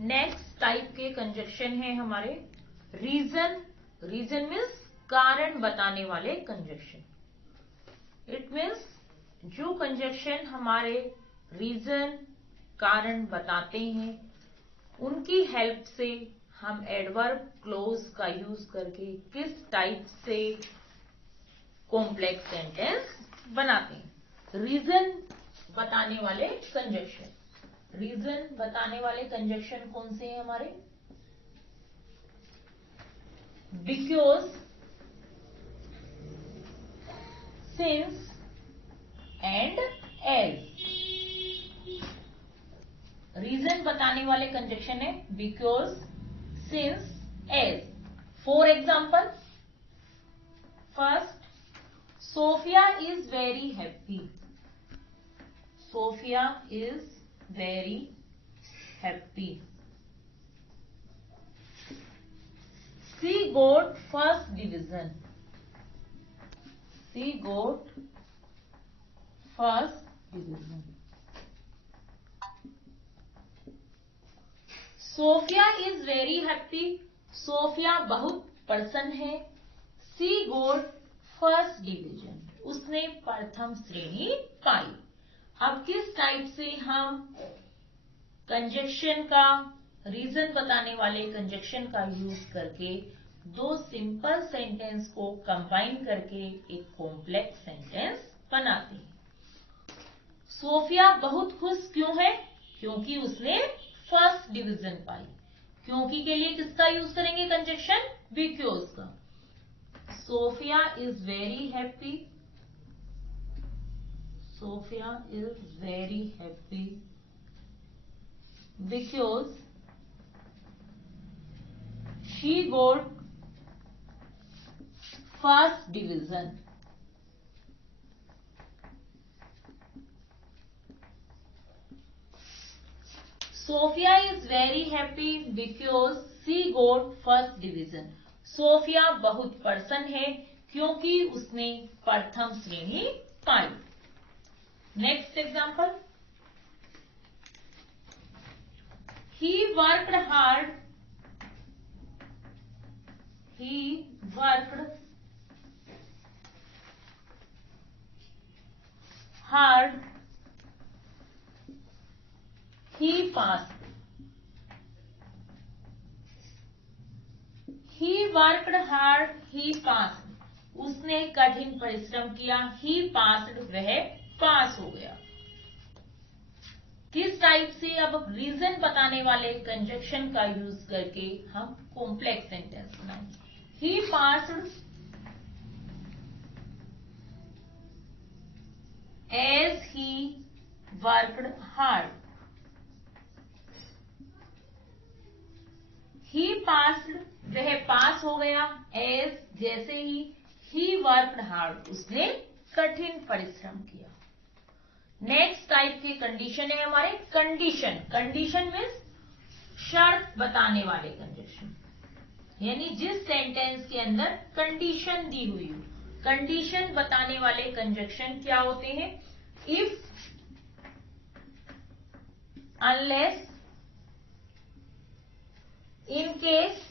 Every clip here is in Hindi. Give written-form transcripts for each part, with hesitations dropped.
नेक्स्ट टाइप के कंजक्शन है हमारे रीजन। रीजन मीन्स कारण बताने वाले कंजक्शन। इट मीन्स जो कंजक्शन हमारे रीजन कारण बताते हैं उनकी हेल्प से हम एडवर्ब क्लोज का यूज करके किस टाइप से कॉम्प्लेक्स सेंटेंस बनाते हैं। रीजन बताने वाले कंजक्शन। रीजन बताने वाले कंजक्शन कौन से हैं हमारे? Because, since and as. Reason बताने वाले कंजक्शन है because, since, as. For example, first, Sophia is very happy. Sophia is very happy. She got first division. She got first division. Sophia is very happy. Sophia बहुत प्रसन्न है। She got first division. उसने प्रथम श्रेणी पाई। अब किस टाइप से हम कंजक्शन का, रीजन बताने वाले कंजक्शन का यूज करके दो सिंपल सेंटेंस को कंबाइन करके एक कॉम्प्लेक्स सेंटेंस बनाते हैं। सोफिया बहुत खुश क्यों है? क्योंकि उसने फर्स्ट डिवीजन पाई। क्योंकि के लिए किसका यूज करेंगे कंजक्शन? बिकॉज का। Sophia is very happy. Sophia is very happy because she got first division. Sophia is very happy because she got first division. Sophia बहुत प्रसन्न है क्योंकि उसने प्रथम श्रेणी पाई। Next example, he worked hard. He worked hard. He passed. He worked hard. He passed. उसने कठिन परिश्रम किया। He passed. वह पास हो गया। किस टाइप से अब रीजन बताने वाले कंजक्शन का यूज करके हम कॉम्प्लेक्स सेंटेंस बनाएंगे। He passed as he worked hard. He passed, वह पास हो गया। as, जैसे ही। He worked hard, उसने कठिन परिश्रम किया। नेक्स्ट टाइप के कंडीशन है हमारे कंडीशन। कंडीशन मीन्स शर्त बताने वाले कंजक्शन, यानी जिस सेंटेंस के अंदर कंडीशन दी हुई हो। कंडीशन बताने वाले कंजक्शन क्या होते हैं? If, unless, in case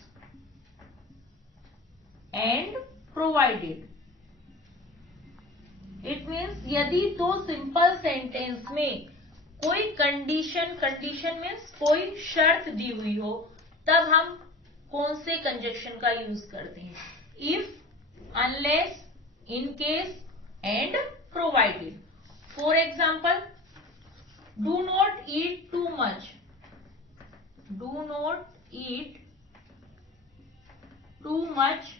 and provided. It means यदि दो सिंपल सेंटेंस में कोई कंडीशन, कंडीशन मीन्स कोई शर्त दी हुई हो, तब हम कौन से कंजक्शन का यूज करते हैं? If, unless, in case and provided. For example, do not eat too much. Do not eat too much,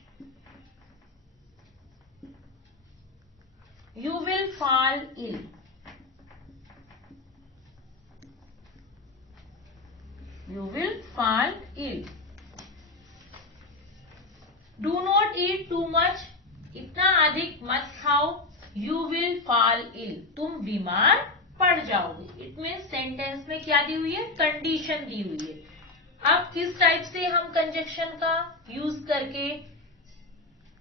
you will fall ill. You will fall ill. Do not eat too much. इतना अधिक मत खाओ। You will fall ill. तुम बीमार पड़ जाओगे। इट मीन्स सेंटेंस में क्या दी हुई है? कंडीशन दी हुई है। अब किस टाइप से हम कंजक्शन का यूज करके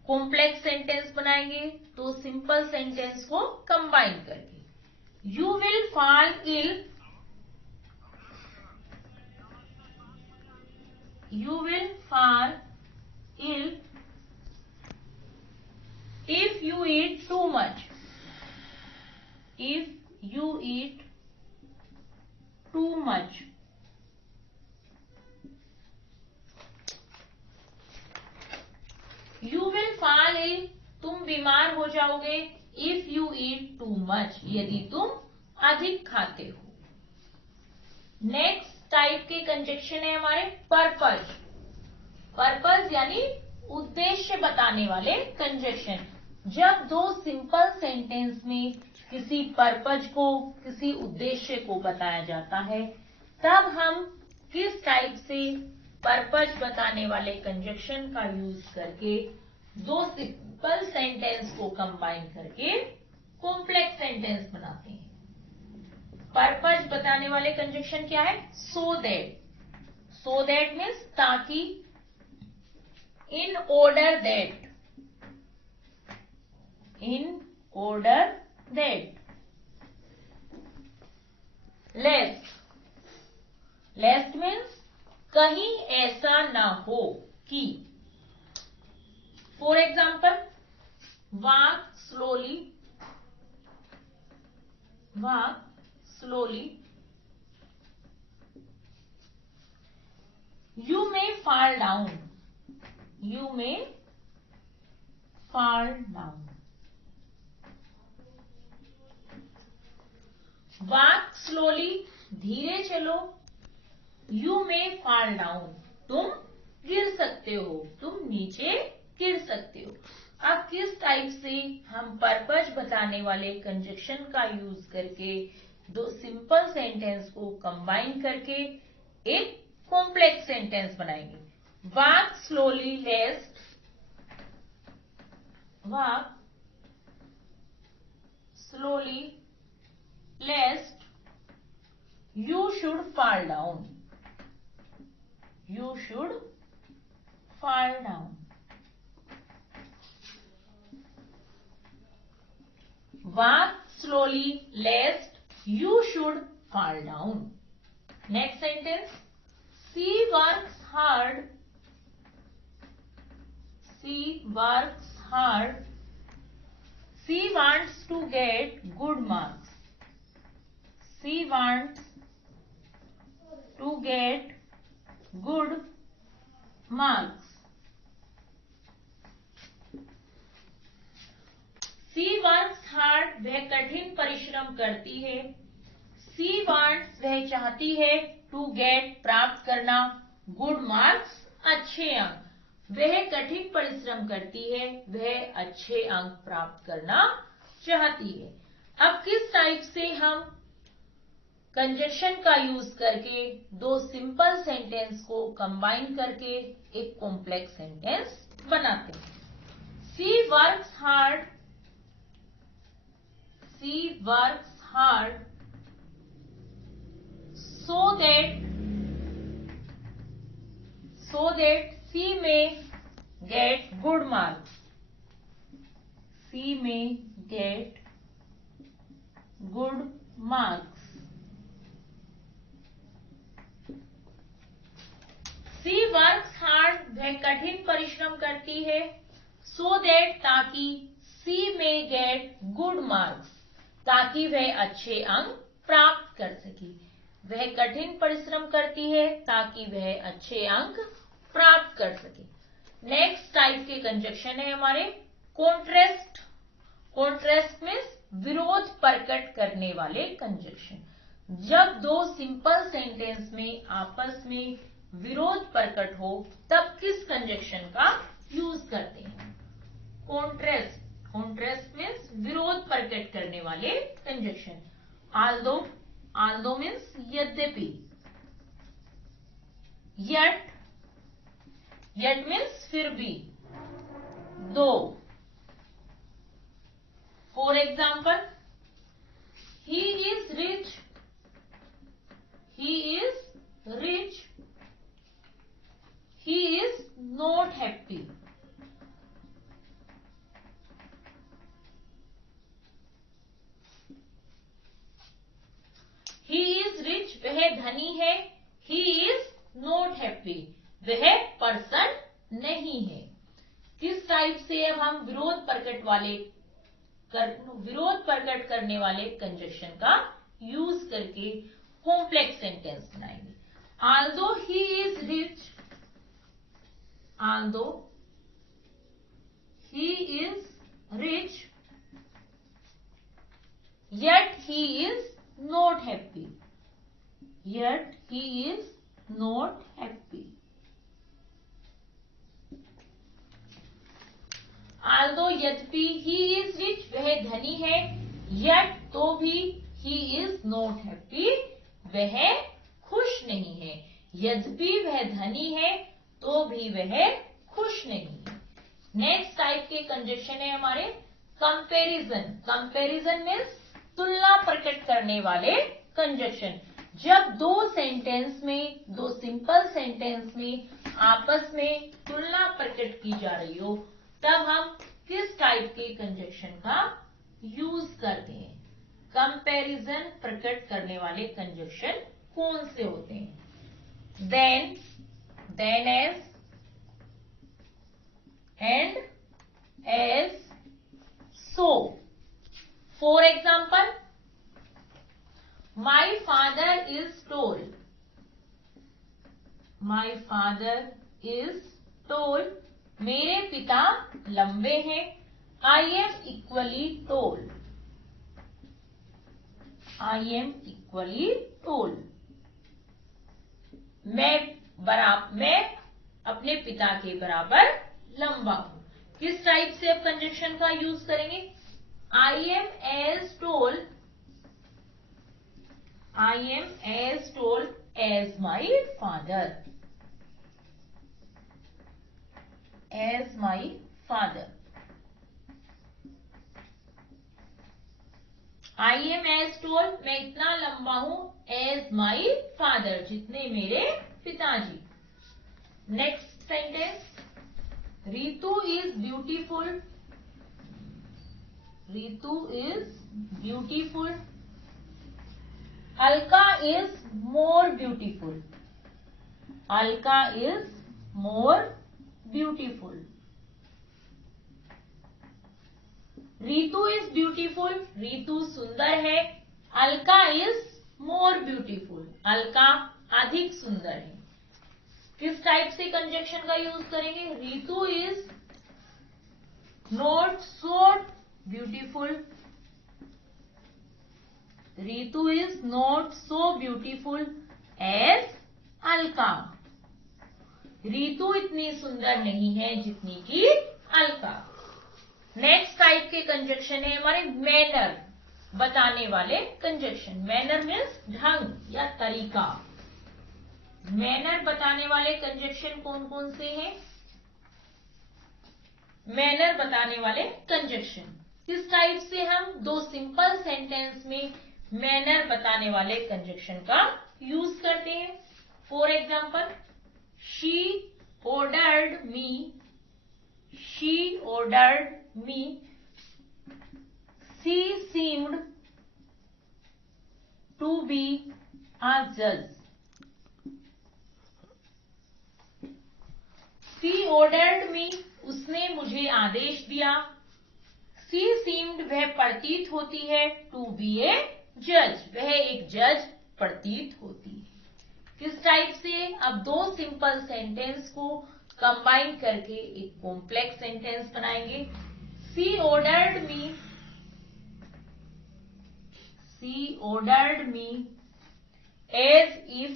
कॉम्प्लेक्स सेंटेंस बनाएंगे? तो सिंपल सेंटेंस को कंबाइन करके। You will fall ill you will fall ill if you eat too much. If you eat too much. You will fall ill, तुम बीमार हो जाओगे. If you eat too much, यदि तुम अधिक खाते हो. नेक्स्ट टाइप के कंजक्शन है हमारे पर्पज. पर्पज यानी उद्देश्य बताने वाले कंजक्शन. जब दो सिंपल सेंटेंस में किसी पर्पज को, किसी उद्देश्य को बताया जाता है, तब हम किस टाइप से पर्पज बताने वाले कंजक्शन का यूज करके दो सिंपल सेंटेंस को कंबाइन करके कॉम्प्लेक्स सेंटेंस बनाते हैं. पर्पज बताने वाले कंजक्शन क्या है? So that. So that means ताकि. In order that. In order that. Lest. Lest means कहीं ऐसा ना हो कि. For example, walk slowly. Walk slowly. You may fall down. You may fall down. Walk slowly. धीरे चलो. You may fall down. तुम गिर सकते हो. तुम नीचे गिर सकते हो. अब किस टाइप से हम पर्पज बताने वाले कंजक्शन का यूज करके दो सिंपल सेंटेंस को कंबाइन करके एक कॉम्प्लेक्स सेंटेंस बनाएंगे. Walk slowly lest. Walk slowly lest you should fall down. You should fall down. Walk slowly lest you should fall down. Next sentence. She works hard. She works hard. She wants to get good marks. She wants to get good marks. She works hard. वह कठिन परिश्रम करती है. She wants. वह चाहती है. To get. प्राप्त करना. Good marks. अच्छे अंक. वह कठिन परिश्रम करती है. वह अच्छे अंक प्राप्त करना चाहती है. अब किस टाइप से हम कंजक्शन का यूज करके दो सिंपल सेंटेंस को कंबाइन करके एक कॉम्प्लेक्स सेंटेंस बनाते हैं. She works hard. She works hard so that she may get good marks. She may get good marks. She works hard. वह कठिन परिश्रम करती है. So that ताकि. She may get good marks. ताकि वह अच्छे अंक प्राप्त कर सके. वह कठिन परिश्रम करती है ताकि वह अच्छे अंक प्राप्त कर सके. नेक्स्ट टाइप के कंजक्शन है हमारे कॉन्ट्रास्ट. कॉन्ट्रास्ट मीन्स विरोध प्रकट करने वाले कंजक्शन. जब दो सिंपल सेंटेंस में आपस में विरोध प्रकट हो तब किस कंजक्शन का यूज करते हैं? कॉन्ट्रास्ट. कॉन्ट्रास्ट मीन्स विरोध प्रकट करने वाले कंजक्शन. आल्दो. आल्दो मीन्स यद्यपि. यट. यट मीन्स फिर भी. दो. For example, he is rich. He is rich. He is not happy. He is rich. वह धनी है. He is not happy. वह पर्सन नहीं है। किस टाइप से अब हम विरोध प्रकट करने वाले कंजक्शन का यूज करके कॉम्प्लेक्स सेंटेंस बनाएंगे। although he is rich, yet he is not happy. although यद्यपि he is rich, वह धनी है, yet तो भी he is not happy, वह खुश नहीं है। यद्यपि वह धनी है तो भी वह खुश नहीं है। नेक्स्ट टाइप के कंजक्शन है हमारे कंपैरिजन। कंपैरिजन मीन्स तुलना प्रकट करने वाले कंजक्शन। जब दो सिंपल सेंटेंस में आपस में तुलना प्रकट की जा रही हो तब हम किस टाइप के कंजक्शन का यूज करते हैं। कंपैरिजन प्रकट करने वाले कंजक्शन कौन से होते हैं? then as, and, as, so. For example, my father is tall. मेरे पिता लंबे हैं। I am equally tall. मैं अपने पिता के बराबर लंबा हूं। किस टाइप से अब कंजक्शन का यूज करेंगे? I am as tall as my father. I am as tall, मैं इतना लंबा हूं, as my father, जितने मेरे पिताजी। Next sentence, Ritu is beautiful. Alka is more beautiful. Ritu is beautiful. Ritu सुंदर है। Alka is more beautiful. Alka अधिक सुंदर है। किस टाइप से कंजक्शन का यूज करेंगे? Ritu is not so beautiful. as Alka. Ritu इतनी सुंदर नहीं है जितनी की अलका। नेक्स्ट टाइप के कंजक्शन है हमारे मैनर बताने वाले कंजक्शन। मैनर मीन्स ढंग या तरीका। मैनर बताने वाले कंजक्शन कौन कौन से हैं? मैनर बताने वाले कंजक्शन किस टाइप से हम दो सिंपल सेंटेंस में मैनर बताने वाले कंजक्शन का यूज करते हैं। For example, she ordered me. She seemed to be a judge. She ordered me, उसने मुझे आदेश दिया। She seemed, वह प्रतीत होती है। To be a judge, वह एक जज प्रतीत होती है। किस टाइप से? अब दो सिंपल सेंटेंस को कंबाइन करके एक कॉम्प्लेक्स सेंटेंस बनाएंगे। She ordered me as if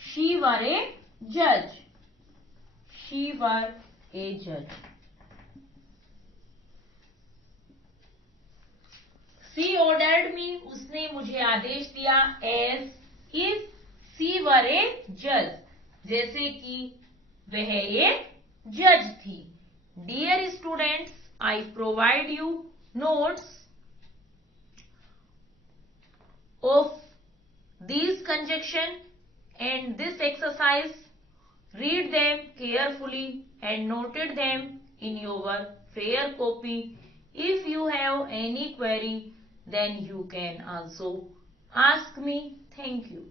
she were a judge. She ordered me, उसने मुझे आदेश दिया। as if she were a judge, जैसे कि वह एक जज थी। Dear students, I provide you notes of this conjunction and this exercise. Read them carefully and noted them in your fair copy. If you have any query, then you can also ask me. Thank you.